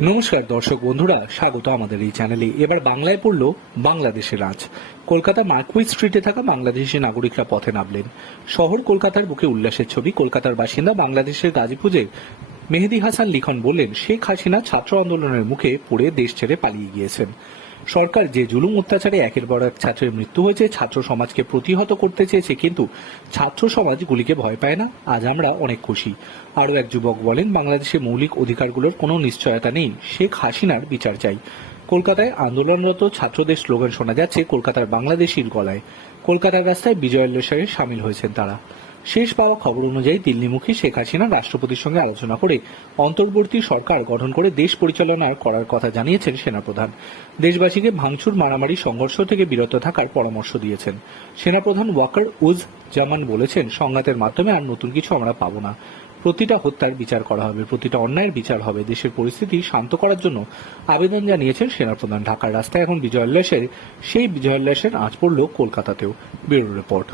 নমস্কার দর্শক বন্ধুরা, স্বাগত আমাদের এই চ্যানেলে। এবার বাংলায় পড়ল বাংলাদেশের আজ কলকাতা মার্কুইজ স্ট্রিটে থাকা বাংলাদেশি নাগরিকরা পথে নামলেন। শহর কলকাতার বুকে উল্লাসের ছবি, কলকাতার বাসিন্দা বাংলাদেশের গাজীপুরে মেহেদি হাসান লিখন বললেন, শেখ হাসিনা ছাত্র আন্দোলনের মুখে পড়ে দেশ ছেড়ে পালিয়ে গিয়েছেন। সরকার যে জুলুম অত্যাচারে একের পর এক ছাত্রের মৃত্যু হয়েছে, ছাত্র সমাজকে প্রতিহত করতে চেয়েছে, কিন্তু ছাত্র সমাজ গুলিকে ভয় পায় না। আজ আমরা অনেক খুশি। আরও এক যুবক বলেন, বাংলাদেশে মৌলিক অধিকারগুলোর কোনো নিশ্চয়তা নেই। শেখ হাসিনার বিচার চাই। কলকাতায় আন্দোলনরত ছাত্রদের স্লোগান শোনা যাচ্ছে, কলকাতার বাংলাদেশির গলায়। কলকাতার রাস্তায় বিজয়োল্লাসে সামিল হয়েছেন তারা। শেষ পাওয়া খবর অনুযায়ী দিল্লিমুখী শেখ হাসিনা রাষ্ট্রপতির সঙ্গে আলোচনা করে অন্তর্বর্তী সরকার গঠন করে দেশ পরিচালনা করার কথা জানিয়েছেন সেনাপ্রধান। দেশবাসীকে ভাঙচুর, মারামারি, সংঘর্ষ থেকে বিরত থাকার পরামর্শ দিয়েছেন। সেনাপ্রধান ওয়াকার উজ জামান বলেছেন, সংঘাতের মাধ্যমে আর নতুন কিছু আমরা পাবো না। প্রতিটা হত্যার বিচার করা হবে, প্রতিটা অন্যায়ের বিচার হবে। দেশের পরিস্থিতি শান্ত করার জন্য আবেদন জানিয়েছেন সেনাপ্রধান। ঢাকার রাস্তায় এখন বিজয়োল্লাসের সেই বিজয়োল্লাসের আঁচ পড়ল কলকাতাতেও। Bureau report.